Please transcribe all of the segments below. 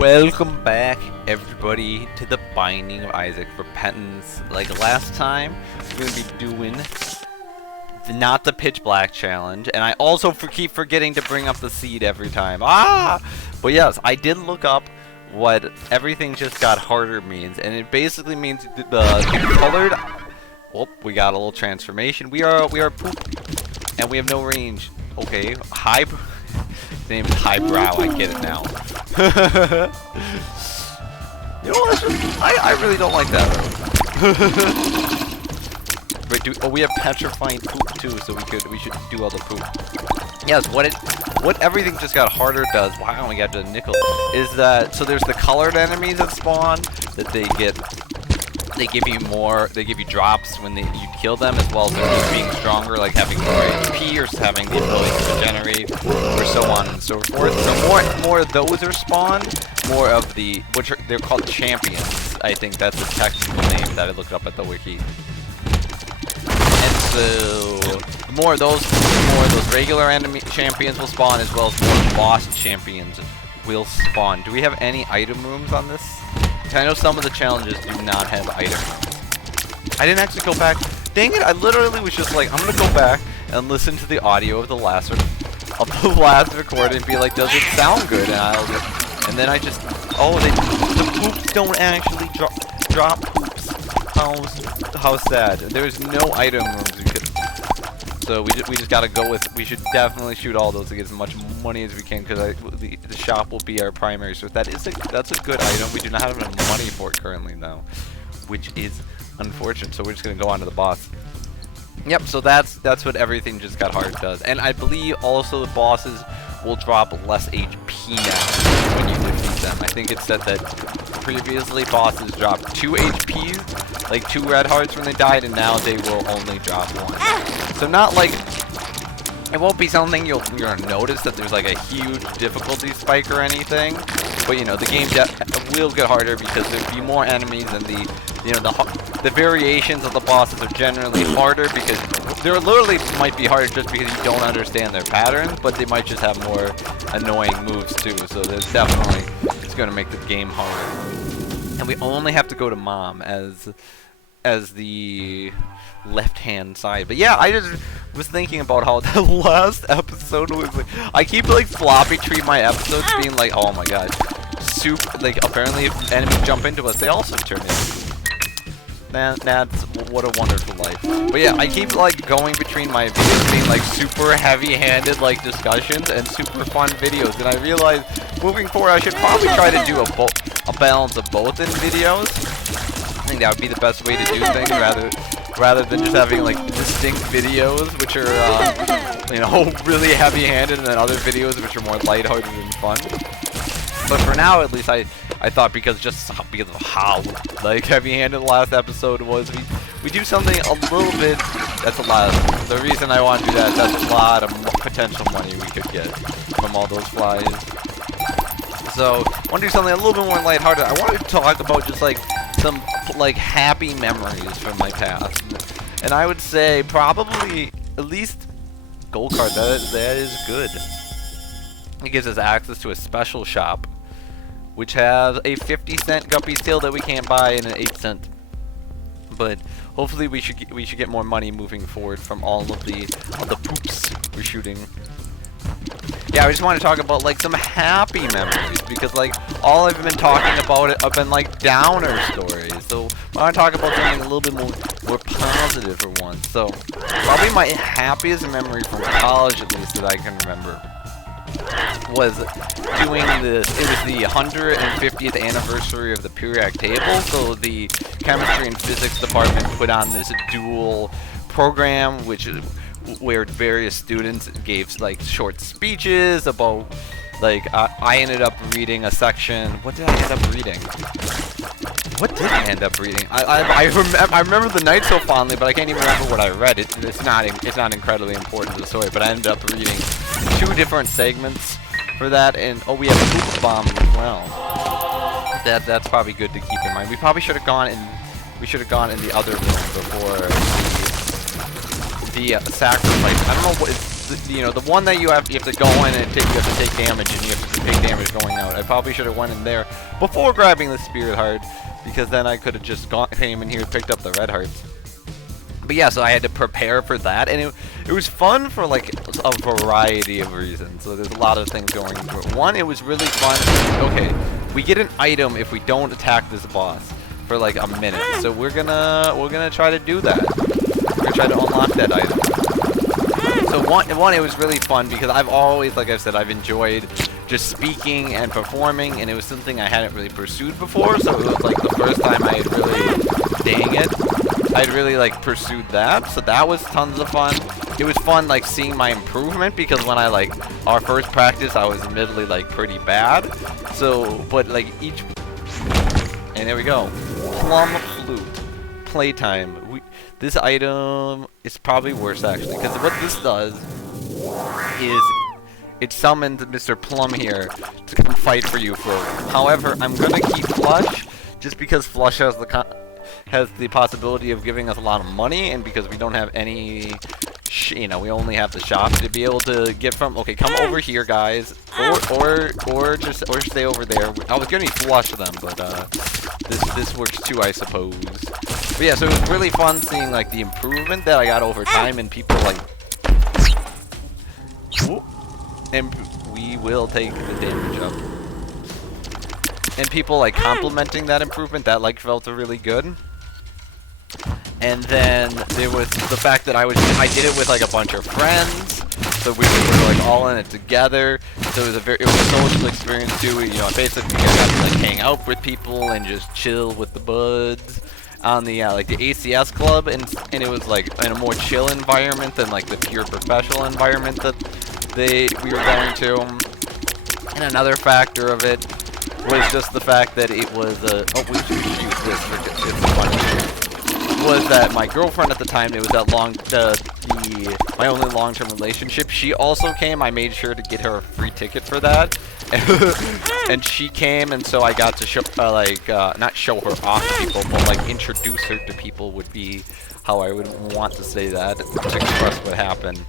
Welcome back, everybody, to the Binding of Isaac Repentance. Like last time, we're going to be doing not the Pitch Black challenge, and I also keep forgetting to bring up the seed every time. But yes, I did look up what everything just got harder means, and it basically means the colored. Oh, we got a little transformation. We are poop, and we have no range. Okay, high. His name is Highbrow. I get it now. You know what? I really don't like that. Wait, we have petrifying poop too, so we should do all the poop. Yes, what everything just got harder does. Wow, we got to nickel. Is that so? There's the colored enemies that spawn that they give you more. They give you drops when you kill them, as well as just being stronger, like having more HP or having the ability to regenerate, or so on and so forth. So more of those are spawned. More of they're called champions. I think that's the technical name that I looked up at the wiki. And so more of those regular enemy champions will spawn, as well as more boss champions will spawn. Do we have any item rooms on this? I know some of the challenges do not have item rooms. I didn't actually go back. Dang it! I literally was just like, I'm gonna go back and listen to the audio of the last recording and be like, does it sound good? And then I just, the poops don't actually drop poops. How sad. There's no item rooms. So we just gotta go with. We should definitely shoot all those to get as much money as we can, because the shop will be our primary source. That's a good item. We do not have enough money for it currently though, which is unfortunate. So we're just gonna go on to the boss. Yep. So that's what everything just got hard does. And I believe also the bosses will drop less HP now when you defeat them. I think it said that previously bosses dropped 2 HP, like 2 red hearts when they died, and now they will only drop 1. So not like, it won't be something you're gonna notice that there's like a huge difficulty spike or anything, but you know, the game will get harder because there'll be more enemies, and the variations of the bosses are generally harder because they literally might be harder just because you don't understand their patterns, but they might just have more annoying moves too. So there's definitely, it's gonna make the game harder. And we only have to go to Mom as the left-hand side. But yeah, I just was thinking about how the last episode was like, I keep like floppy tree my episodes being like, oh my god, like apparently if enemies jump into us, they also turn into. That's what a wonderful life. But yeah, I keep like going between my videos being like super heavy-handed like discussions and super fun videos, and I realized moving forward I should probably try to do a balance of both in videos. I think that would be the best way to do things, rather than just having like distinct videos which are really heavy-handed, and then other videos which are more lighthearted and fun. But for now, at least, I thought because of how like heavy-handed the last episode was, we do something a little bit. That's a lot. The reason I want to do that, that's a lot of potential money we could get from all those flies. So I want to do something a little bit more lighthearted. I wanted to talk about just like some like happy memories from my past, and I would say probably at least gold card. That is good. It gives us access to a special shop, which has a 50-cent Guppy's Tail that we can't buy and an 8-cent. But hopefully we should get more money moving forward from all the poops we're shooting. Yeah, I just want to talk about like some happy memories, because like all I've been talking about have been like downer stories. So I want to talk about something a little bit more positive for once. So probably my happiest memory from college, at least that I can remember, was doing it was the 150th anniversary of the periodic table. So the chemistry and physics department put on this dual program where various students gave like short speeches about like I ended up reading a section. What did I end up reading? What did I end up reading? I remember the night so fondly, but I can't even remember what I read. It's not incredibly important to the story, but I ended up reading 2 different segments for that, and we have a poop bomb as well. That's probably good to keep in mind. We probably should have gone in the other room before the sacrifice. I don't know what is the one that you have to go in and you have to take damage, and you have to big damage going out. I probably should have went in there before grabbing the spirit heart, because then I could have just came in here and picked up the red hearts. But yeah, so I had to prepare for that, and it was fun for like a variety of reasons. So there's a lot of things going into it. One, it was really fun. Okay, we get an item if we don't attack this boss for like a minute. So we're gonna try to do that. We're gonna try to unlock that item. So one, it was really fun because I've always, like I said, I've enjoyed just speaking and performing, and it was something I hadn't really pursued before. So it was like the first time I had really, dang it, I'd really like pursued that. So that was tons of fun. It was fun like seeing my improvement, because when I like our first practice, I was admittedly like pretty bad. So, but like each, and there we go, plum flute, playtime. This item is probably worse actually, because what this does is it summons Mr. Plum here to come fight for you for a while. However, I'm gonna keep Flush just because Flush has the possibility of giving us a lot of money, and because we don't have any, you know, we only have the shop to be able to get from. Okay, come over here, guys, or stay over there. I was gonna flush them, but this works too, I suppose. But yeah, so it was really fun seeing like the improvement that I got over time, and people like, and we will take the damage up, and people like complimenting that improvement. That like felt really good. And then there was the fact that I did it with like a bunch of friends, so we were like all in it together. So it was a social experience too. You know, basically I got to like hang out with people and just chill with the buds on the like the ACS club, and it was like in a more chill environment than like the pure professional environment that we were going to. And another factor of it was just the fact that it was we should use this for it's funny. Was that my girlfriend at the time, it was that my only long-term relationship, she also came. I made sure to get her a free ticket for that. And she came, and so I got to show not show her off to people, but like introduce her to people would be how I would want to say that, to express what happened.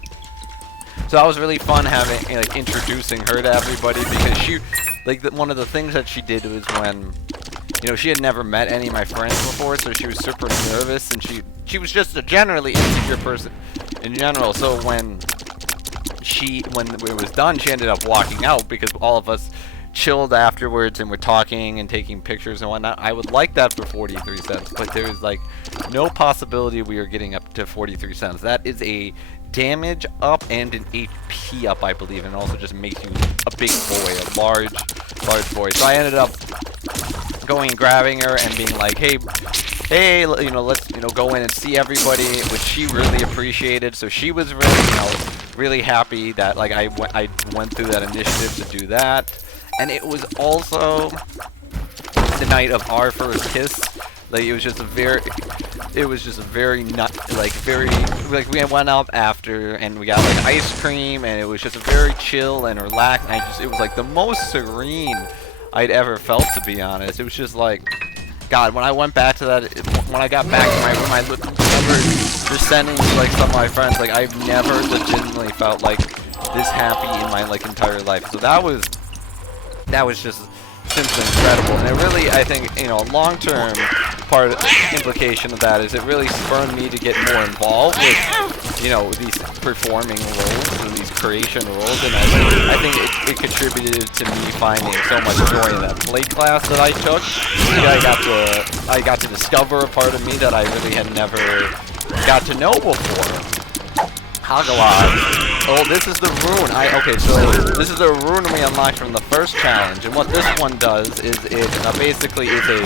So that was really fun having like introducing her to everybody, because she one of the things that she did was when, you know, she had never met any of my friends before, so she was super nervous, and she was just a generally insecure person in general. So when it was done, she ended up walking out, because all of us chilled afterwards and were talking and taking pictures and whatnot. I would like that for 43 cents, but there's like no possibility we are getting up to 43 cents. That is a damage up and an HP up, I believe, and also just makes you a big boy, a large boy. So I ended up going and grabbing her and being like, hey, you know, let's, you know, go in and see everybody, which she really appreciated. So she was really, you know, really happy that like I went through that initiative to do that. And it was also the night of our first kiss. Like it was just a very we went up after and we got like ice cream, and it was just a very chill and relaxed. And it was like the most serene I'd ever felt, to be honest. It was just like, God, when I went back to that, when I got back to my room, I remember just sending to like some of my friends, like I've never legitimately felt like this happy in my like entire life. So that was just simply incredible. And it really, I think, you know, long-term implication of that is it really spurred me to get more involved with, you know, these performing roles and these creation roles, and I think it contributed to me finding so much joy in that play class that I took. I got to discover a part of me that I really had never got to know before. Hagalad. Oh, this is the rune. Okay, so this is the rune we unlocked from the first challenge, and what this one does is it basically is a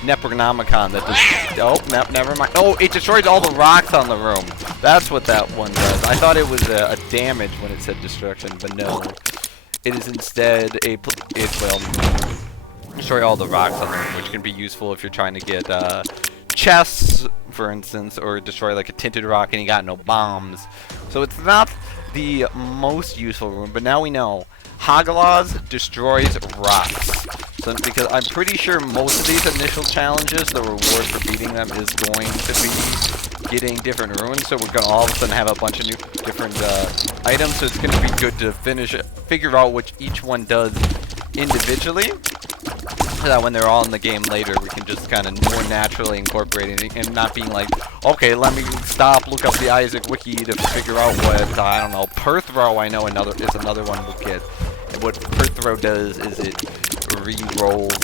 Necronomicon that does. Oh, never mind. Oh, it destroys all the rocks on the room. That's what that one does. I thought it was a damage when it said destruction, but no. It is instead it will destroy all the rocks on the room, which can be useful if you're trying to get chests, for instance, or destroy like a tinted rock and you got no bombs. So it's not the most useful rune, but now we know Hagalaz destroys rocks. So because I'm pretty sure most of these initial challenges, the reward for beating them is going to be getting different runes. So we're gonna all of a sudden have a bunch of new different items. So it's gonna be good to figure out which each one does individually, so that when they're all in the game later, we can just kind of more naturally incorporate it and not being like, okay, let me stop, look up the Isaac wiki to figure out what, I don't know, Perthrow I know is another one we'll get. And what Perthrow does is it re-rolls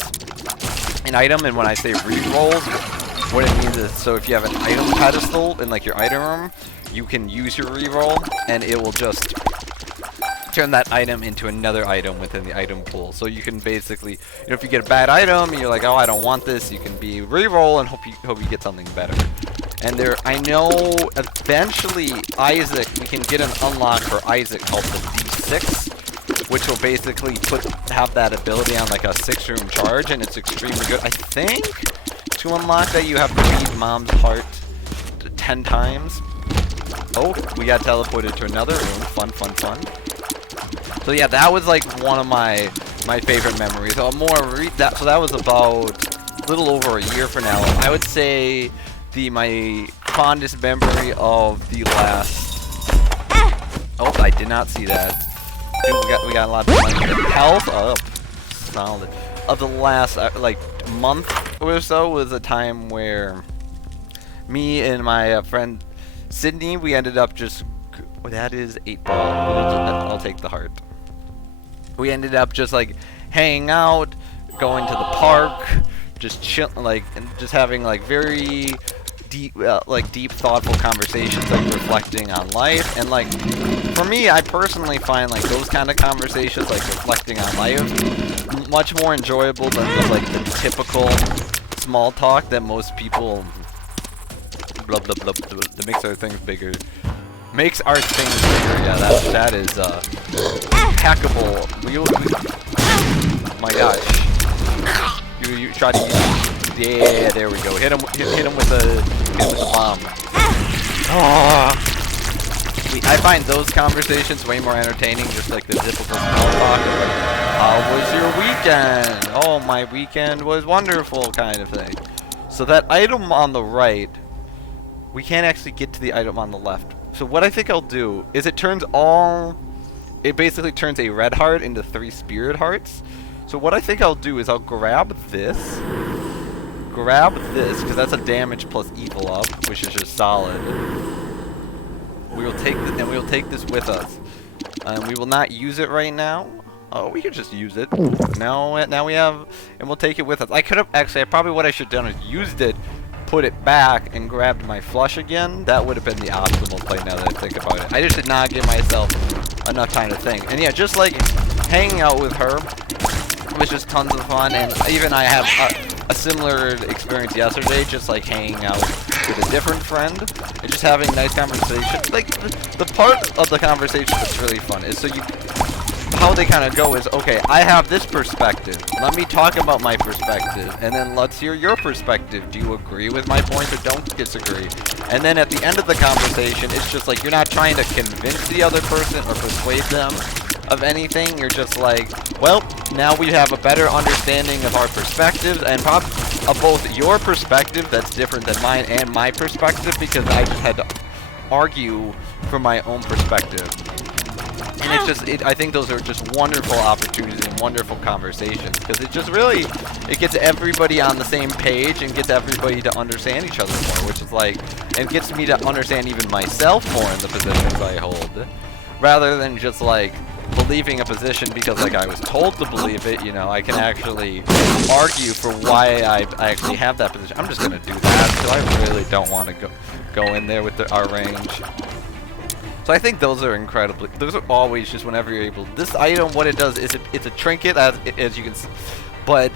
an item, and when I say re-rolls, what it means is, so if you have an item pedestal in like your item room, you can use your re-roll, and it will just turn that item into another item within the item pool. So you can basically, you know, if you get a bad item and you're like, oh, I don't want this, you can be re-roll and hope you get something better. And there, I know eventually Isaac, we can get an unlock for Isaac called the D6, which will basically have that ability on like a 6-room charge, and it's extremely good. I think to unlock that you have to beat Mom's heart 10 times. Oh, we got teleported to another room. Fun, fun, fun. So yeah, that was like one of my favorite memories. So that was about a little over a year from now. I would say my fondest memory of the last. Oh, I did not see that. Dude, we got a lot of health up. Solid. Of the last like month or so was a time where me and my friend Sydney, we ended up just. Oh, that is 8 ball. I'll take the heart. We ended up just like hanging out, going to the park, just chill, like, and just having like very deep, deep, thoughtful conversations, like reflecting on life. And like, for me, I personally find like those kind of conversations, like reflecting on life, much more enjoyable than like the typical small talk that most people blah blah blah, that makes our things bigger. Makes our things bigger. Yeah, that is hackable. My gosh. You try to use. Yeah, there we go. Hit him with the bomb. Oh. I find those conversations way more entertaining, just like the typical small talk. How was your weekend? Oh, my weekend was wonderful, kind of thing. So that item on the right, we can't actually get to the item on the left. So what I think I'll do is it basically turns a red heart into 3 spirit hearts. So what I think I'll do is I'll grab this, because that's a damage plus evil up, which is just solid. We will take this with us. We will not use it right now. Oh, we could just use it. Now we have, and we'll take it with us. I could have, actually, probably what I should have done is used it, put it back, and grabbed my flush again. That would have been the optimal play now that I think about it. I just did not give myself enough time to think. And yeah, just like hanging out with her was just tons of fun. And even I had a similar experience yesterday, just like hanging out with a different friend and just having nice conversations. Like the part of the conversation that's really fun is how they kind of go is, okay, I have this perspective. Let me talk about my perspective, and then let's hear your perspective. Do you agree with my points or don't disagree? And then at the end of the conversation, it's just like you're not trying to convince the other person or persuade them of anything. You're just like, well, now we have a better understanding of our perspectives, and of both your perspective that's different than mine and my perspective, because I just had to argue from my own perspective. And it's just, I think those are just wonderful opportunities and wonderful conversations, because it just really, it gets everybody on the same page and gets everybody to understand each other more, which is like, and gets me to understand even myself more in the positions I hold, rather than just like believing a position because like I was told to believe it. You know, I can actually argue for why I actually have that position. I'm just gonna do that, so I really don't want to go in there with our range. So I think those are incredibly, those are always just whenever you're able. This item, what it does is it's a trinket, as you can see, but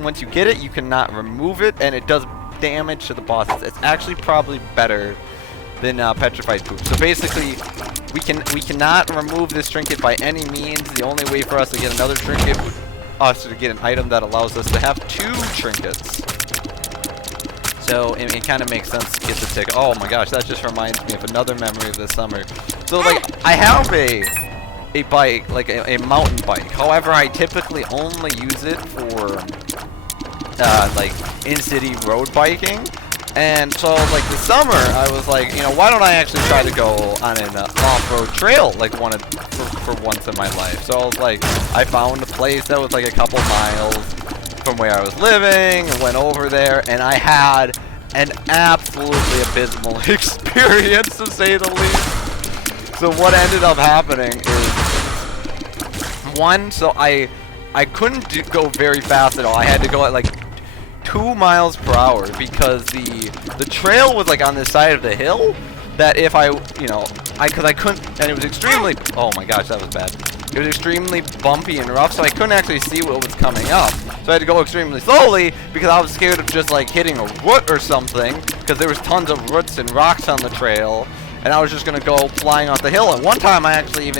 once you get it, you cannot remove it, and it does damage to the bosses. It's actually probably better than Petrified Poop. So basically, we cannot remove this trinket by any means. The only way for us to get another trinket would us to get an item that allows us to have 2 trinkets. So it kind of makes sense to get the ticket. Oh my gosh, that just reminds me of another memory of this summer. So like, I have a bike, like a mountain bike. However, I typically only use it for like in-city road biking. And so, like, this summer, I was like, you know, why don't I actually try to go on an off-road trail, like, for once in my life. So I was like, I found a place that was, like, a couple miles from where I was living, and went over there, and I had an absolutely abysmal experience, to say the least. So what ended up happening is, one, so I couldn't go very fast at all. I had to go at, like, 2 miles per hour because the trail was like on the side of the hill that if I, you know, because I couldn't, and it was extremely, oh my gosh, that was bad. It was extremely bumpy and rough, so I couldn't actually see what was coming up. So I had to go extremely slowly because I was scared of just like hitting a root or something, because there was tons of roots and rocks on the trail, and I was just gonna go flying off the hill. And one time I actually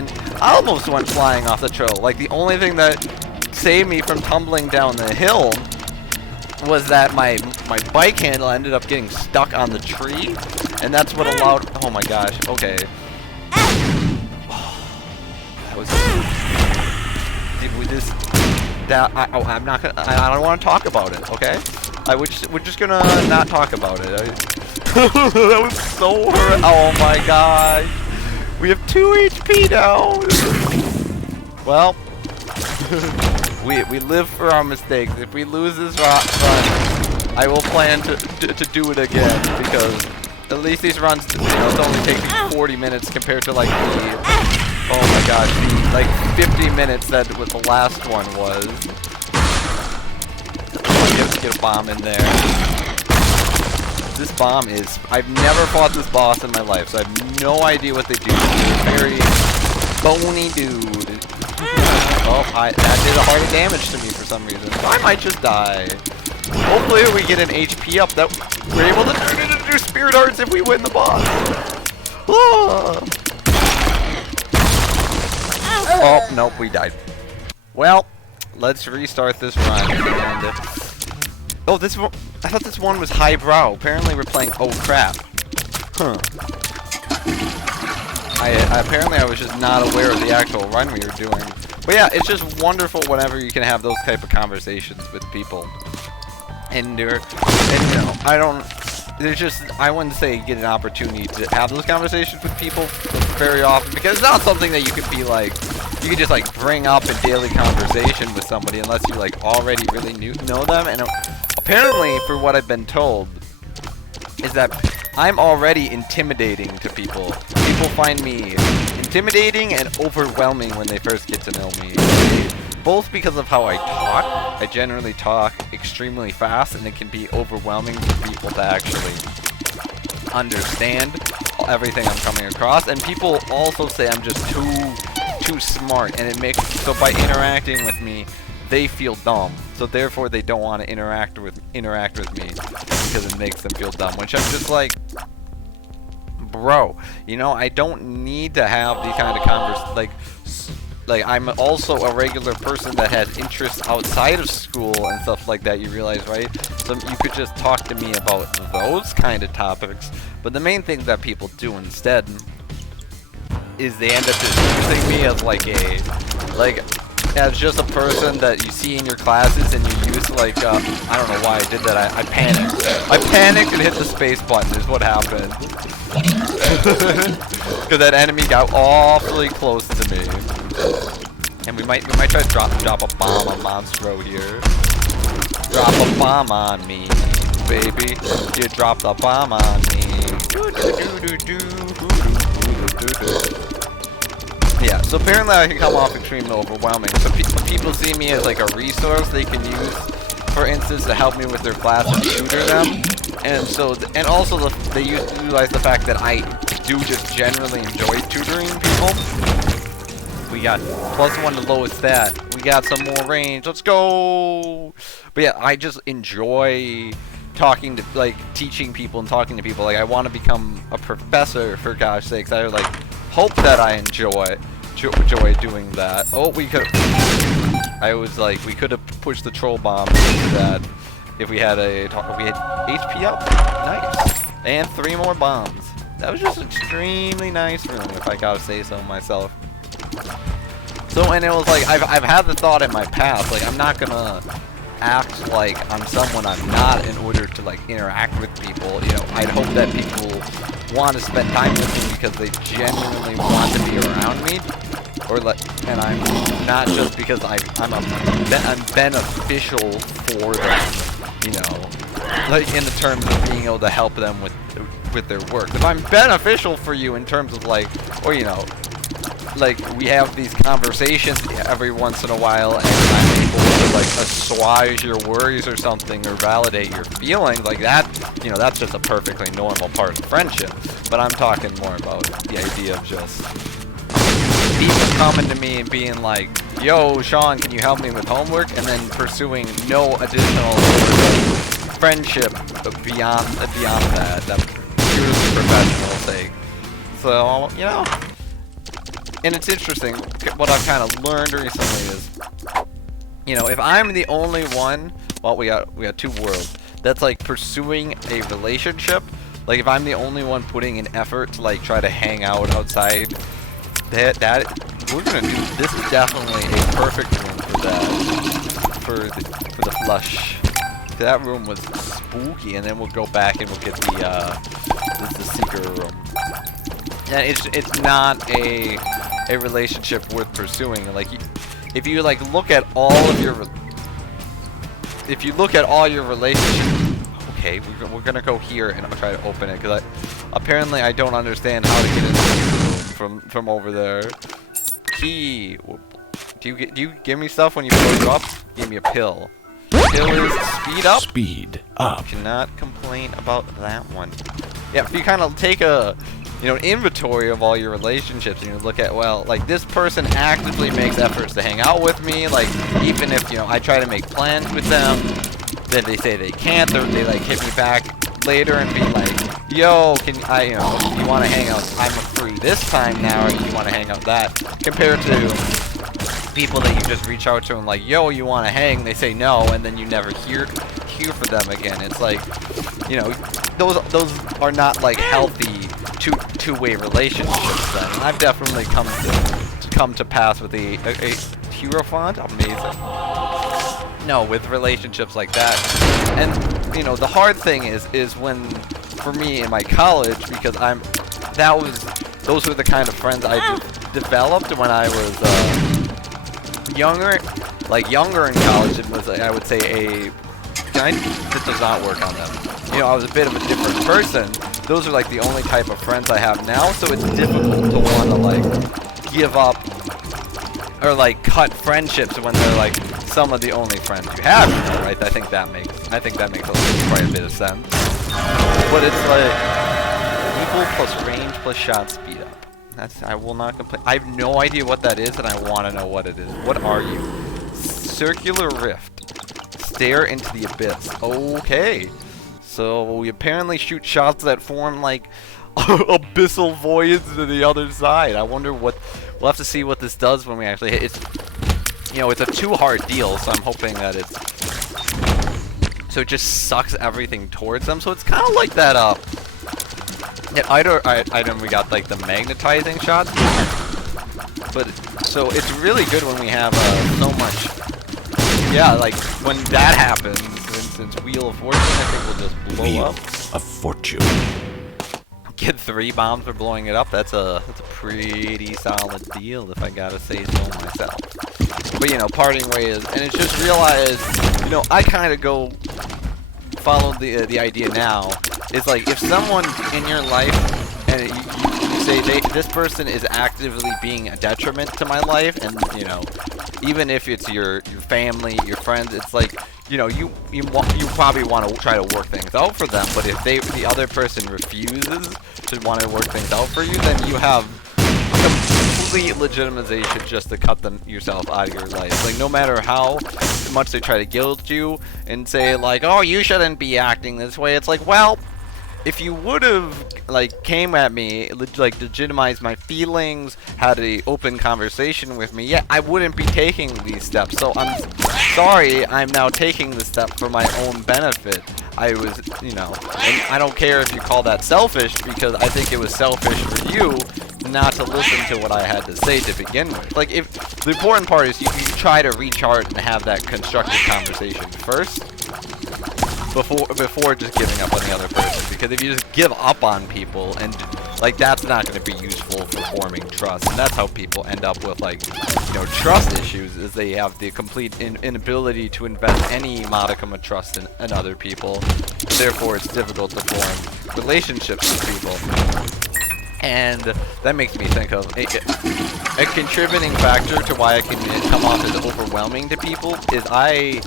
almost went flying off the trail. Like, the only thing that saved me from tumbling down the hill was that my bike handle ended up getting stuck on the tree, and that's what allowed, oh my gosh, okay. That was, did we just, that, I'm not gonna, I don't want to talk about it, okay? We're just gonna not talk about it. That was so hurt, oh my gosh. We have 2 HP now. Well. We live for our mistakes. If we lose this run, I will plan to do it again, because at least these runs, you know, it's only taking 40 minutes compared to like the, oh my gosh, the like 50 minutes that what the last one was. You have to get a bomb in there. This bomb is, I've never fought this boss in my life, so I have no idea what they do. Very bony dude. Oh, that did a heart of damage to me for some reason. So I might just die. Hopefully we get an HP up that we're able to turn it into spirit hearts if we win the boss. Oh, nope, we died. Well, let's restart this run. And, oh, this one, I thought this one was highbrow. Apparently we're playing oh crap. Huh. Apparently I was just not aware of the actual run we were doing. But yeah, it's just wonderful whenever you can have those type of conversations with people. And you know, I wouldn't say get an opportunity to have those conversations with people very often, because it's not something that you could be like, you could just like bring up in daily conversation with somebody unless you like already really know them. And apparently, for what I've been told, is that I'm already intimidating to people. People find me intimidating and overwhelming when they first get to know me. Both because of how I talk. I generally talk extremely fast, and it can be overwhelming for people to actually understand everything I'm coming across. And people also say I'm just too smart, and it makes, so by interacting with me, they feel dumb. So therefore they don't want to interact with me because it makes them feel dumb, which I'm just like, bro, you know, I don't need to have the kind of like I'm also a regular person that has interests outside of school and stuff like that, you realize, right? So you could just talk to me about those kind of topics, but the main thing that people do instead is they end up just using me as as just a person that you see in your classes, and you use like, I don't know why I did that, I panicked. I panicked and hit the space button is what happened. Because that enemy got awfully close to me. And we might try to drop a bomb on Monstro here. Drop a bomb on me, baby. You dropped a bomb on me. Yeah, so apparently I can come off extremely overwhelming. So people see me as like a resource they can use, for instance, to help me with their class and tutor them. And so, and also they utilize the fact that I do just generally enjoy tutoring people. We got +1 to lowest stat. We got some more range. Let's go! But yeah, I just enjoy talking to, like, teaching people and talking to people. Like, I want to become a professor, for gosh sakes. I like hope that I enjoy doing that. Oh, we could. I was like, we could have pushed the troll bomb into that if we had we had HP up. Nice. And 3 more bombs. That was just extremely nice room, if I gotta say so myself. So, and it was like, I've had the thought in my past, like, I'm not gonna act like I'm someone I'm not in order to like interact with people. You know, I'd hope that people want to spend time with me because they genuinely want to be around me, or like, and I'm not just because I'm beneficial for them. You know, like in the terms of being able to help them with their work. If I'm beneficial for you in terms of like, or you know, like we have these conversations every once in a while, and I'm able to like assuage your worries or something, or validate your feelings, like that, you know, that's just a perfectly normal part of friendship. But I'm talking more about the idea of just people coming to me and being like, yo, Sean, can you help me with homework? And then pursuing no additional friendship beyond that purely professional sake. So, you know, and it's interesting, what I've kind of learned recently is, you know, if I'm the only one, well, we got two worlds, that's like pursuing a relationship, like if I'm the only one putting an effort to like try to hang out outside, that we're gonna do, this is definitely a perfect room for that, for the flush. That room was spooky, and then we'll go back and we'll get the seeker room. And it's not a relationship worth pursuing. Like, if you like look at all of your, if you look at all your relationships, okay, we're gonna go here and I'll try to open it because apparently I don't understand how to get into the room from over there. Key. Do you give me stuff when you blow you up? Give me a pill. Pill is speed up. Speed up. Cannot complain about that one. Yeah, if you kind of take a, you know, an inventory of all your relationships and you look at, well, like this person actively makes efforts to hang out with me, like even if, you know, I try to make plans with them, then they say they can't, or they like hit me back later and be like, yo, can I, you know, you want to hang out, I'm free this time now, or you want to hang out that, compared to people that you just reach out to and like, yo, you want to hang, they say no, and then you never hear for them again. It's like, you know, those are not like healthy two-way relationships then. And I've definitely come to pass with a Hierophant, amazing. No, with relationships like that. And you know, the hard thing is when, for me in my college, because those were the kind of friends I developed when I was younger in college. It was, I would say, this does not work on them. You know, I was a bit of a different person. Those are like the only type of friends I have now, so it's difficult to want to like give up or like cut friendships when they're like some of the only friends you have, right? I think that makes quite a bit of sense. But it's like equal plus range plus shot speed up. I will not complain. I have no idea what that is, and I want to know what it is. What are you? Circular rift. Stare into the abyss. Okay. So we apparently shoot shots that form like abyssal voids to the other side. I wonder what, we'll have to see what this does when we actually hit. It's, you know, it's a 2-heart deal, so I'm hoping that so it just sucks everything towards them. So it's kind of like that item we got, like the magnetizing shots. But so it's really good when we have so much. Yeah, like when that happens, for instance, Wheel of Fortune, I think we'll just blow up. A fortune. Get 3 bombs for blowing it up. That's a pretty solid deal, if I gotta say so myself. But you know, parting ways, and it's just realized, you know, I kind of follow the idea now. It's like if someone in your life, and you say this person is actively being a detriment to my life, and you know, even if it's your family, your friends, it's like, you know, you probably want to try to work things out for them. But if the other person refuses to want to work things out for you, then you have complete legitimization just to cut yourself out of your life. Like no matter how much they try to guilt you and say like, oh, you shouldn't be acting this way. It's like, well, if you would have like came at me, like legitimized my feelings, had an open conversation with me, yeah, I wouldn't be taking these steps. So I'm sorry, I'm now taking the step for my own benefit. I was, you know, and I don't care if you call that selfish, because I think it was selfish for you not to listen to what I had to say to begin with. Like, if the important part is you try to reach out and have that constructive conversation first before just giving up on the other person. Because if you just give up on people, and like, that's not going to be useful for forming trust. And that's how people end up with, like, you know, trust issues, is they have the complete inability to invest any modicum of trust in other people. Therefore, it's difficult to form relationships with people. And that makes me think of a contributing factor to why I can come off as overwhelming to people is I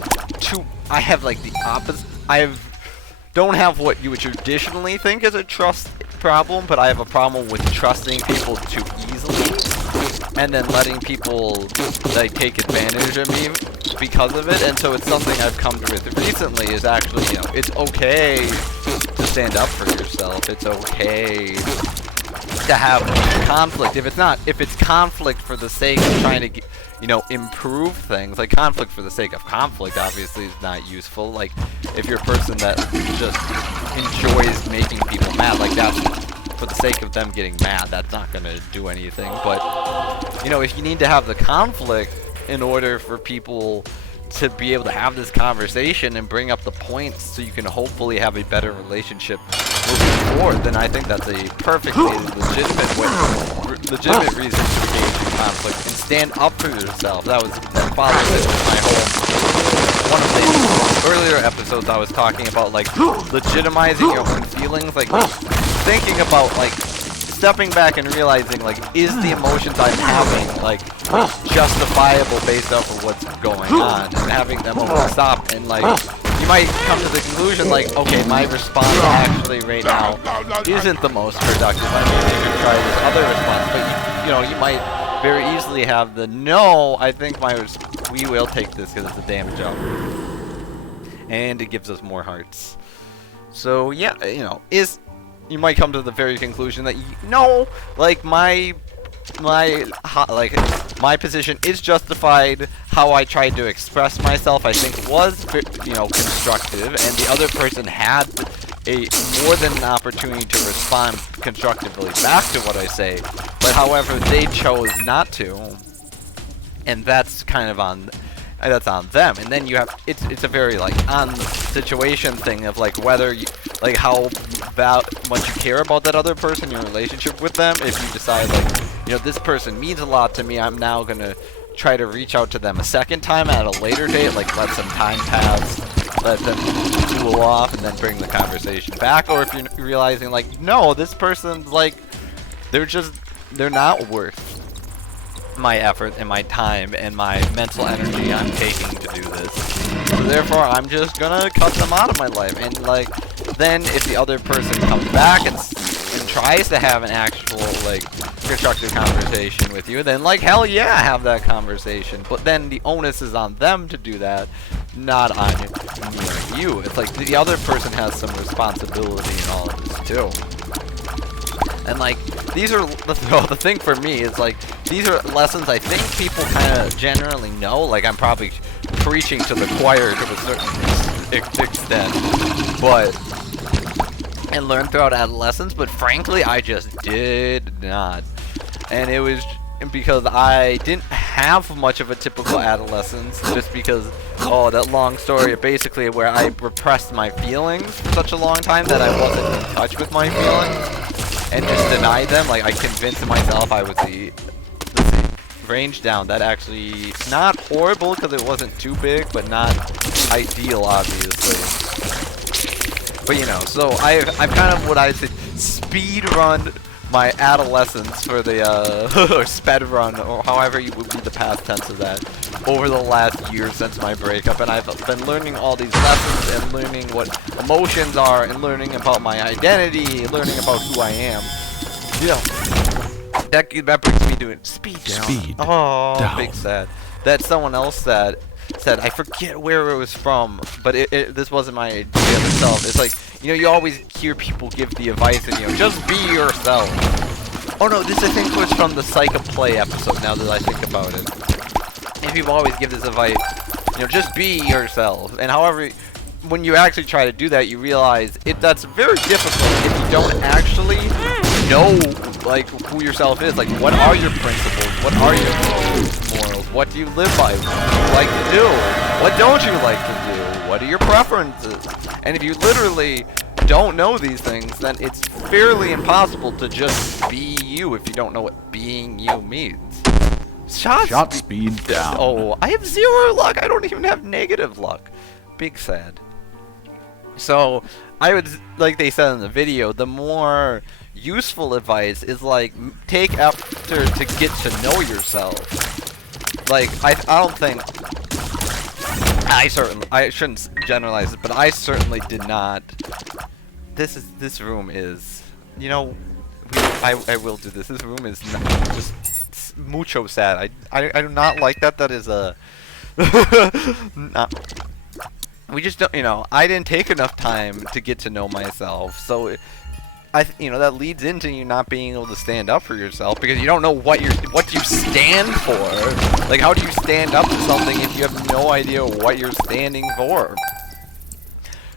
have like the opposite. Don't have what you would traditionally think is a trust problem, but I have a problem with trusting people too easily and then letting people like take advantage of me because of it. And so it's something I've come to with recently is actually, you know, it's okay to stand up for yourself. It's okay to have conflict. If it's conflict for the sake of trying to, you know, improve things, like conflict for the sake of conflict obviously is not useful. Like, if you're a person that just enjoys making people mad, like that's for the sake of them getting mad, that's not gonna do anything. But, you know, if you need to have the conflict in order for people to be able to have this conversation and bring up the points so you can hopefully have a better relationship moving forward, then I think that's a perfectly legitimate reason to engage in conflict and stand up for yourself. That follows it with my whole, one of the earlier episodes I was talking about, like, legitimizing your own feelings, like, thinking about, like, stepping back and realizing, like, is the emotions I'm having, like, justifiable based off of what's going on, and having them stop, and, like, you might come to the conclusion, like, okay, my response actually right now isn't the most productive. I should try this other response, but, you know, you might very easily have the, no, I think we will take this because it's a damn job. And it gives us more hearts. So, yeah, you know, you might come to the very conclusion that, no, like, my position is justified. How I tried to express myself, I think, was, you know, constructive, and the other person had more than an opportunity to respond constructively back to what I say, but however, they chose not to, and that's kind of on them. And then you have, it's a very, like, on situation thing of, like, whether you, like, how much you care about that other person, your relationship with them. If you decide, like, you know, this person means a lot to me, I'm now gonna try to reach out to them a second time at a later date, like, let some time pass, let them cool off, and then bring the conversation back. Or if you're realizing, like, no, this person's, like, they're not worth my effort and my time and my mental energy I'm taking to do this. So therefore, I'm just gonna cut them out of my life. And, like, then if the other person comes back and tries to have an actual, like, constructive conversation with you, then, like, hell yeah, have that conversation. But then the onus is on them to do that, not on you. It's like the other person has some responsibility in all of this too. And, like, these are, the thing for me is, like, these are lessons I think people kind of generally know. Like, I'm probably preaching to the choir to a certain extent, and learned throughout adolescence, but frankly, I just did not. And it was because I didn't have much of a typical adolescence, just because, that long story, basically, where I repressed my feelings for such a long time that I wasn't in touch with my feelings, and just denied them. Like, I convinced myself I was the range down. That actually, not horrible because it wasn't too big, but not ideal, obviously. But, you know, so I've kind of, what I said, speed run my adolescence for the, or sped run, or however you would be the past tense of that, over the last year since my breakup. And I've been learning all these lessons and learning what emotions are and learning about my identity and learning about who I am. You know, that brings me to it. Speed down. Speed down. Big sad. That someone else said, I forget where it was from, but this wasn't my idea itself. It's like, you know, you always hear people give the advice and, you know, just be yourself. Oh no, this I think was from the Psych of Play episode, now that I think about it. And people always give this advice, you know, just be yourself. And however, when you actually try to do that, you realize that's very difficult if you don't actually know like who yourself is. Like, what are your principles? What are your morals? What do you live by? What do you like to do? What don't you like to do? What are your preferences? And if you literally don't know these things, then it's fairly impossible to just be you if you don't know what being you means. Shot speed down. Oh, I have 0 luck. I don't even have negative luck. Big sad. So, I would, like they said in the video, the more useful advice is like, take after to get to know yourself. Like, I don't think, I shouldn't generalize it, but I certainly did not. This room is, you know, I will do this. This room is just mucho sad. I do not like that. That is a, we just don't, you know, I didn't take enough time to get to know myself, so you know, that leads into you not being able to stand up for yourself because you don't know what you stand for. Like, how do you stand up to something if you have no idea what you're standing for?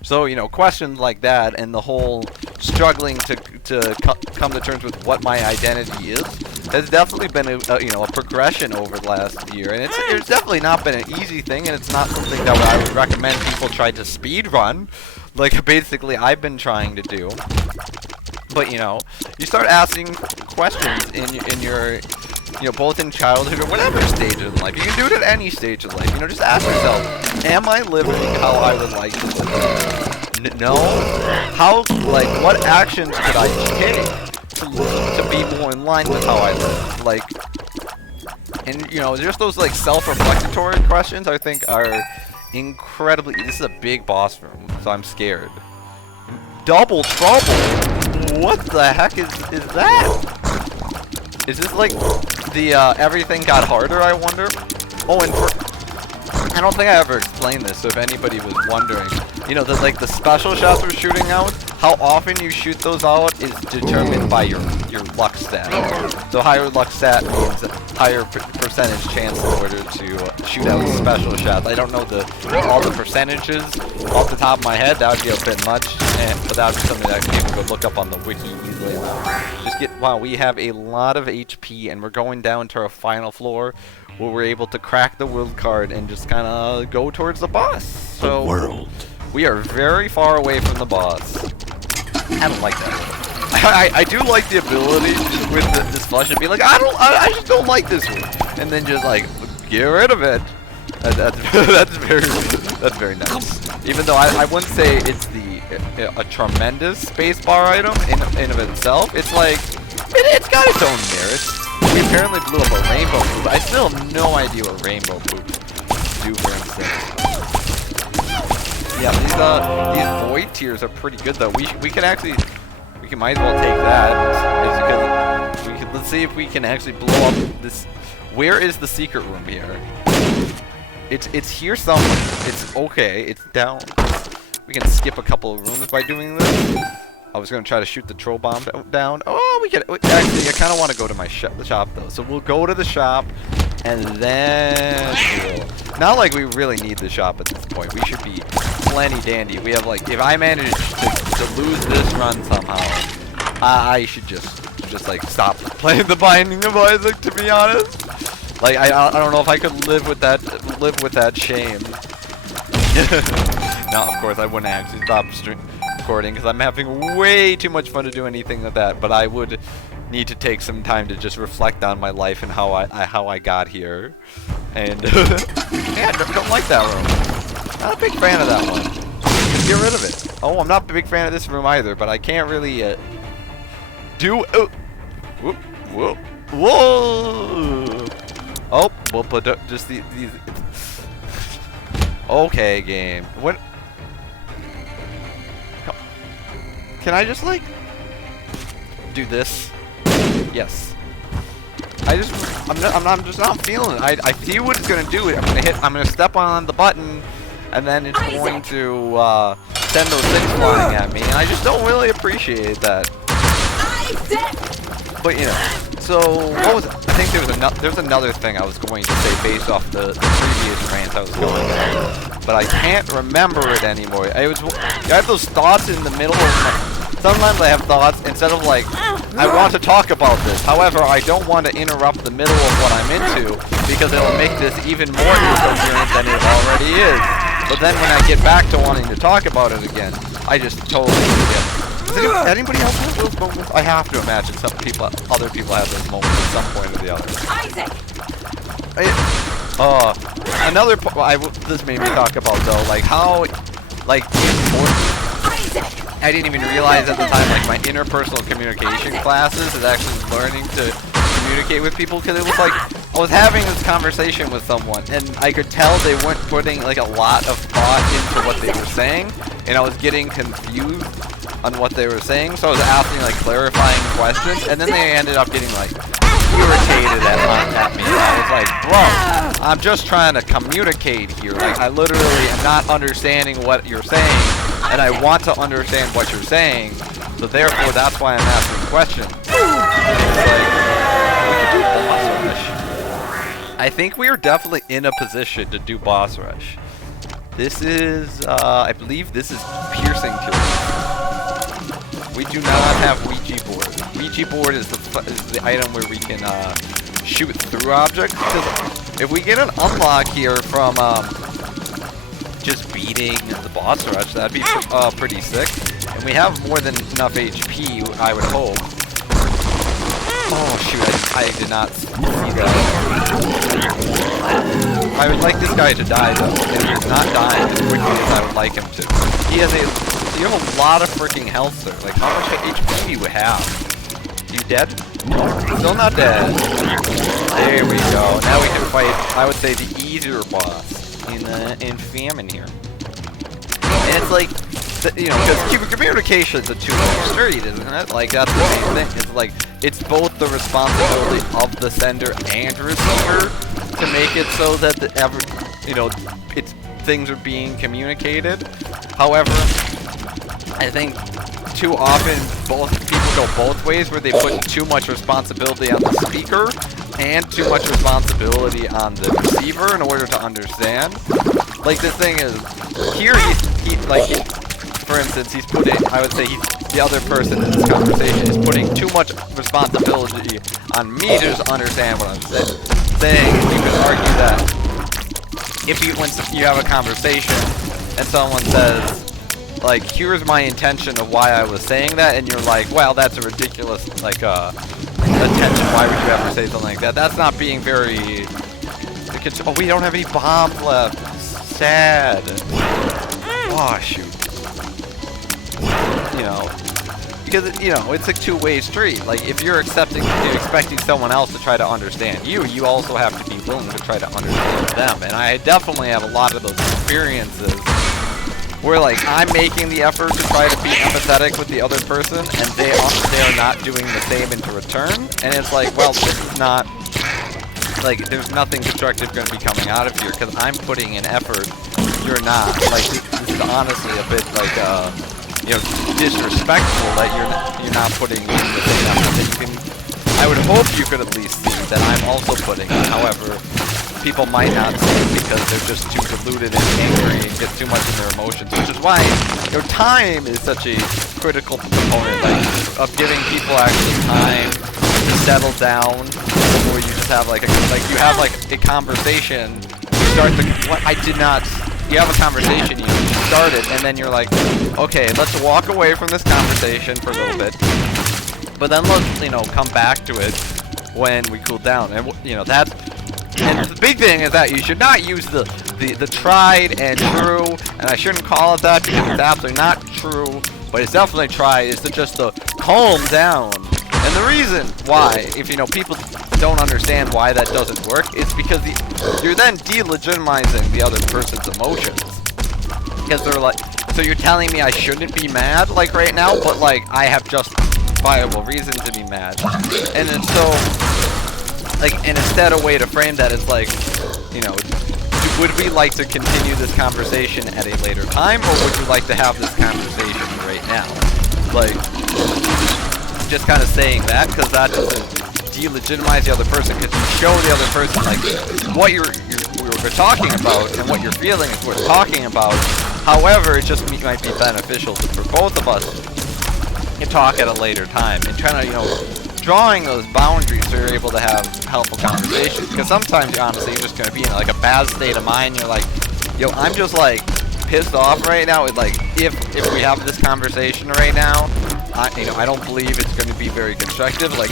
So, you know, questions like that and the whole struggling to come to terms with what my identity is has definitely been a progression over the last year, and it's definitely not been an easy thing, and it's not something that I would recommend people try to speed run, like basically I've been trying to do. But you know, you start asking questions in your, you know, both in childhood or whatever stage in life. You can do it at any stage of life. You know, just ask yourself, am I living how I would like to live? No? How, like, what actions could I take to be more in line with how I live? Like, and, you know, just those, like, self-reflectory questions, I think, are incredibly... This is a big boss room, so I'm scared. Double trouble? What the heck is that? Is this, like, the, everything got harder, I wonder? Oh, and I don't think I ever explained this, so if anybody was wondering, you know, like the special shots we're shooting out, how often you shoot those out is determined by your luck stat. So higher luck stat means higher percentage chance in order to shoot out special shots. I don't know all the percentages off the top of my head. That would be a bit much, but that would be something that people could look up on the wiki easily. Wow, we have a lot of HP, and we're going down to our final floor, where we're able to crack the world card and just kind of go towards the boss. So the world. We are very far away from the boss. I don't like that. I do like the ability with this flush and be like, I just don't like this one, and then just like get rid of it. That's very nice. Even though I wouldn't say it's a tremendous spacebar item in of itself. It's like it's got its own merits. We apparently blew up a rainbow poop. I still have no idea what rainbow poop do, for instance. Yeah, these void tiers are pretty good though. We might as well take that. Because let's see if we can actually blow up this. Where is the secret room here? It's here somewhere. It's okay. It's down. We can skip a couple of rooms by doing this. I was gonna try to shoot the troll bomb down. Oh, we can. Actually, I kind of want to go to the shop though. So we'll go to the shop, and then not like we really need the shop at this point. We should be plenty dandy. We have like, if I manage to lose this run somehow, I should just like stop playing the Binding of Isaac. To be honest, like I don't know if I could live with that shame. No, of course I wouldn't actually stop recording because I'm having way too much fun to do anything like that. But I would need to take some time to just reflect on my life and how I got here. And yeah, don't like that room. Not a big fan of that one. Get rid of it. Oh, I'm not a big fan of this room either. But I can't really do. Whoop, whoop, whoa. Oh, we'll put just these. Okay, game. What? Can I just like do this? Yes. I'm just not feeling it. I see what it's gonna do. I'm gonna step on the button, and then it's going to send those things flying at me, and I just don't really appreciate that. But you know, so what was it? I think there was another thing I was going to say based off the previous rant I was going on, but I can't remember it anymore. I have those thoughts in the middle of sometimes I have thoughts instead of like, I want to talk about this. However, I don't want to interrupt the middle of what I'm into because it'll make this even more incoherent than it already is. But then when I get back to wanting to talk about it again, I just totally forget. Does anybody else have those moments? I have to imagine other people have those moments at some point or the other. Another this made me talk about though, like how, like, I didn't even realize at the time, like, my interpersonal communication classes is actually learning to communicate with people, because it was like, I was having this conversation with someone, and I could tell they weren't putting, like, a lot of thought into what they were saying, and I was getting confused on what they were saying, so I was asking, like, clarifying questions, and then they ended up getting, like, irritated at me. I was like, bro, I'm just trying to communicate here. Like, I literally am not understanding what you're saying, and I want to understand what you're saying, so therefore that's why I'm asking questions. I think we are definitely in a position to do boss rush. This is, I believe this is piercing kills. We do not have Ouija board. Ouija board is the item where we can shoot through objects. Because if we get an unlock here from just beating the boss rush, that'd be pretty sick. And we have more than enough HP, I would hope. Oh shoot, I did not see that. I would like this guy to die though, and he's not dying as quickly as I would like him to. You have a lot of freaking health, sir. Like, how much HP do you have? You dead? No, still not dead. There we go. Now we can fight, I would say, the easier boss in Famine here. And it's like, you know, because communication is a two-way street, isn't it? Like, that's the main thing. It's like, it's both the responsibility of the sender and receiver to make it so that things are being communicated. However, I think too often people go both ways, where they put too much responsibility on the speaker and too much responsibility on the receiver in order to understand. Like, this thing is, here for instance, he's putting, I would say the other person in this conversation is putting too much responsibility on me to just understand what I'm saying. You could argue that when you have a conversation and someone says, like, here's my intention of why I was saying that, and you're like, well, that's a ridiculous, like, attention, why would you ever say something like that? That's not being very, oh, we don't have any bombs left, sad. Oh, shoot. You know, because, you know, it's a two-way street. Like, if you're expecting someone else to try to understand you also have to be willing to try to understand them. And I definitely have a lot of those experiences where, like, I'm making the effort to try to be empathetic with the other person, and they are not doing the same into return. And it's like, well, this is not, like, there's nothing constructive going to be coming out of here because I'm putting in effort. You're not. Like, this is honestly a bit like, you know, disrespectful that you're not putting in the same effort that you can. I would hope you could at least see that I'm also putting in. However, people might not see it because they're just too deluded and angry and get too much in their emotions, which is why, you know, time is such a critical component, like, of giving people actually time to settle down before you just have like you have like a conversation. You start you have a conversation, you start it, and then you're like, okay, let's walk away from this conversation for a little bit, but then let's, you know, come back to it when we cool down. And, you know, that's, and the big thing is that you should not use the tried and true, and I shouldn't call it that because it's absolutely not true, but it's definitely tried, is to just to calm down. And the reason why, if, you know, people don't understand why that doesn't work, is because you're then delegitimizing the other person's emotions. Because they're like, so you're telling me I shouldn't be mad, like, right now, but, like, I have justifiable reason to be mad. And then so, like, and instead a way to frame that is like, you know, would we like to continue this conversation at a later time, or would you like to have this conversation right now? Like, just kind of saying that, because that doesn't delegitimize the other person, because you show the other person, like, what we're talking about and what you're feeling is what we're talking about. However, it just might be beneficial for both of us and talk at a later time, and trying to, you know, drawing those boundaries so you're able to have helpful conversations. Because sometimes, honestly, you're just going to be in like a bad state of mind. You're like, yo, I'm just like pissed off right now. With like, if we have this conversation right now, I don't believe it's going to be very constructive. Like,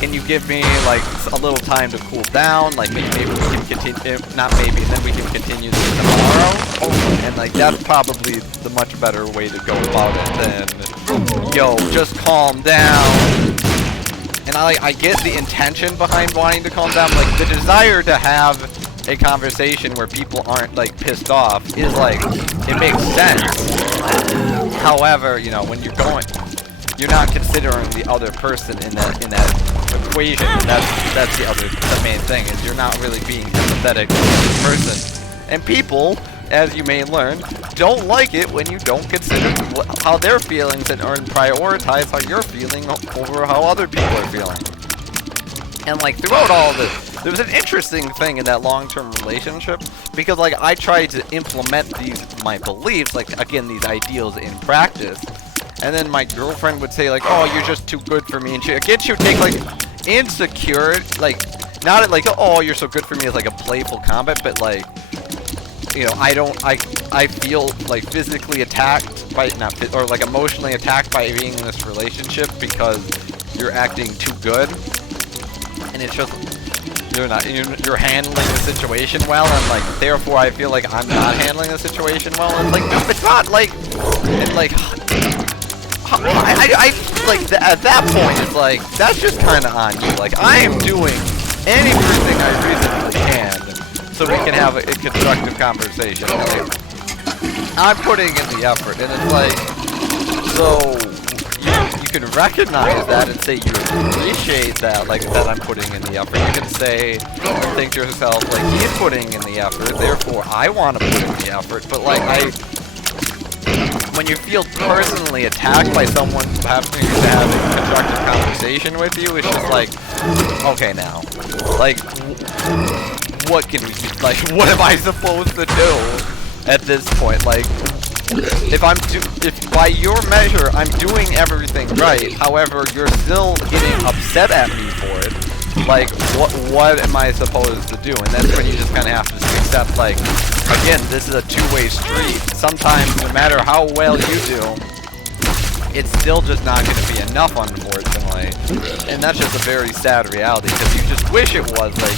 can you give me like a little time to cool down? Like maybe we can continue, not maybe, and then we can continue this tomorrow. And like that's probably the much better way to go about it than, yo, just calm down. And I get the intention behind wanting to calm down. Like the desire to have a conversation where people aren't like pissed off is like, it makes sense. However, you know, when you're not considering the other person in that equation. And that's the main thing, is you're not really being empathetic to the person. And people, as you may learn, don't like it when you don't consider how they're feeling and prioritize how you're feeling over how other people are feeling. And like throughout all of this, there was an interesting thing in that long-term relationship, because like I tried to implement my beliefs, like again these ideals in practice, and then my girlfriend would say like, oh, you're just too good for me, and she would take like insecure, like not like, oh, you're so good for me as like a playful comment, but like, you know, I feel like physically attacked by, or like emotionally attacked by being in this relationship because you're acting too good, and it's just you're handling the situation well, and like therefore I feel like I'm not handling the situation well. And like, no, it's not like, it's like I like at that point it's like that's just kind of on you. Like I am doing everything I reasonably can so we can have a constructive conversation. Like, I'm putting in the effort, and it's like, so you can recognize that and say you appreciate that, like that I'm putting in the effort. You can say, think to yourself, like, he's putting in the effort, therefore I want to put in the effort. But like when you feel personally attacked by someone having to have a constructive conversation with you, it's just like, okay, now, like, what can we do? Like, what am I supposed to do at this point? Like, if by your measure I'm doing everything right, however you're still getting upset at me for it, like what am I supposed to do? And that's when you just kind of have to accept, like, again, this is a two-way street. Sometimes no matter how well you do, it's still just not going to be enough, unfortunately. And that's just a very sad reality, because you just wish it was like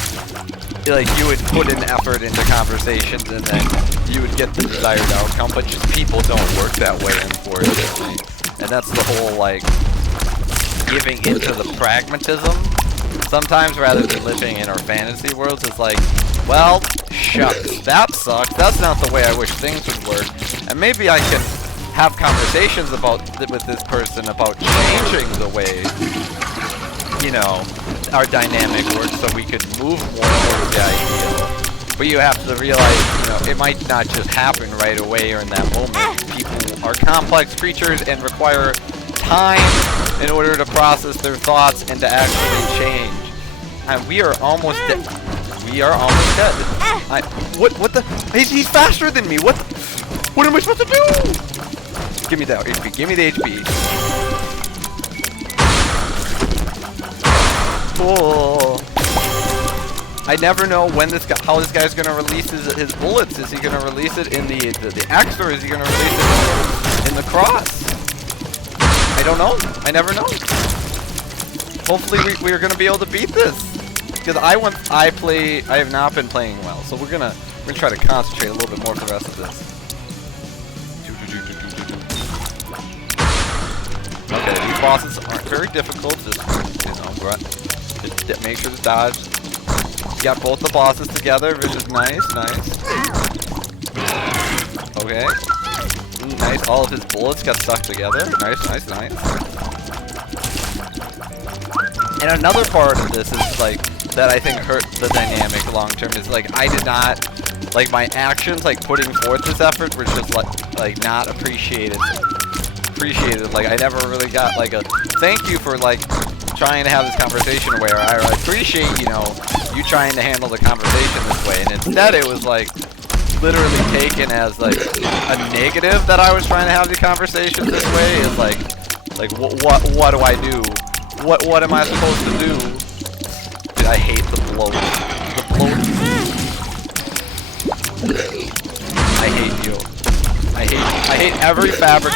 you would put in effort into conversations and then you would get the desired outcome, but just people don't work that way, unfortunately. And that's the whole, like, giving into the pragmatism sometimes rather than living in our fantasy worlds. It's like, well, shucks, that sucks, that's not the way I wish things would work, and maybe I can have conversations with this person about changing the way, you know, our dynamic works, so we could move more toward the ideal. But you have to realize, you know, it might not just happen right away or in that moment. People are complex creatures and require time in order to process their thoughts and to actually change. And we are almost dead. We are almost dead. What the? He's faster than me. What am I supposed to do? Give me that HP. Give me the HP. Cool. I never know when how this guy's gonna release his bullets. Is he gonna release it in the X, or is he gonna release it in the cross? I don't know. I never know. Hopefully we're gonna be able to beat this, because I have not been playing well, so we're gonna try to concentrate a little bit more for the rest of this. Okay, these bosses aren't very difficult. Just, you know, just make sure to dodge. You got both the bosses together, which is nice. Okay. Nice. All of his bullets got stuck together. Nice. And another part of this is, like, that I think hurt the dynamic long term is, like, I did not, like, my actions, like, putting forth this effort were just, like not appreciated. Like, I never really got, like, a thank you for, like, trying to have this conversation where I appreciate, you know, you trying to handle the conversation this way. And instead it was like, literally taken as like a negative that I was trying to have the conversation this way. Is like what do I do? What am I supposed to do? Dude, I hate the bloat. The bloat. I hate you. I hate every fabric.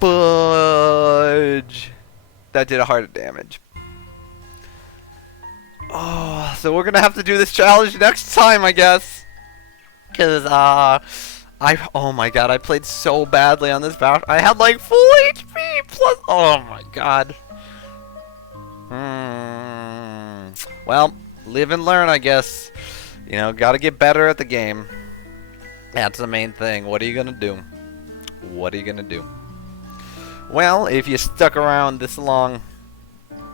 Fudge. That did a heart of damage. Oh, so we're gonna have to do this challenge next time, I guess. Cause oh my god, I played so badly on this battle. I had like full HP plus. Oh my god. Well, live and learn, I guess. You know, gotta get better at the game. That's the main thing. What are you gonna do? What are you gonna do? Well, if you stuck around this long,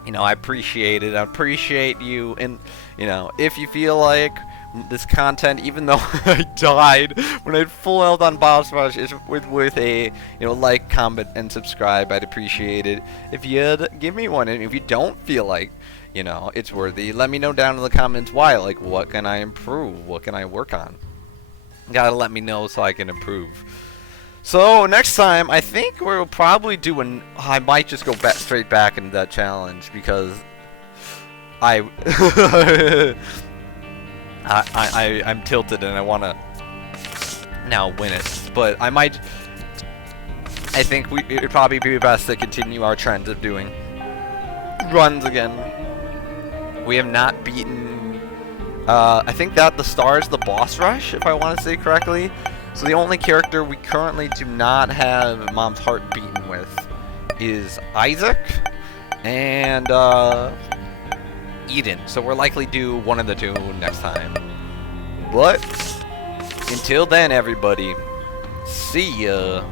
you know, I appreciate it. I appreciate you. And, you know, if you feel like this content, even though I died when I had full health on boss rush, is with a, you know, like, comment, and subscribe, I'd appreciate it. If you'd give me one, and if you don't feel like, you know, it's worthy, let me know down in the comments why. Like, what can I improve? What can I work on? Gotta let me know so I can improve. So next time, I think we'll probably do I might just go straight back into that challenge because I'm tilted and I want to now win it. But I think it'd probably be best to continue our trend of doing runs again. We have not beaten. I think that the star is the boss rush, if I want to say correctly. So the only character we currently do not have Mom's Heart beaten with is Isaac and Eden. So we're likely do one of the two next time. But until then, everybody, see ya.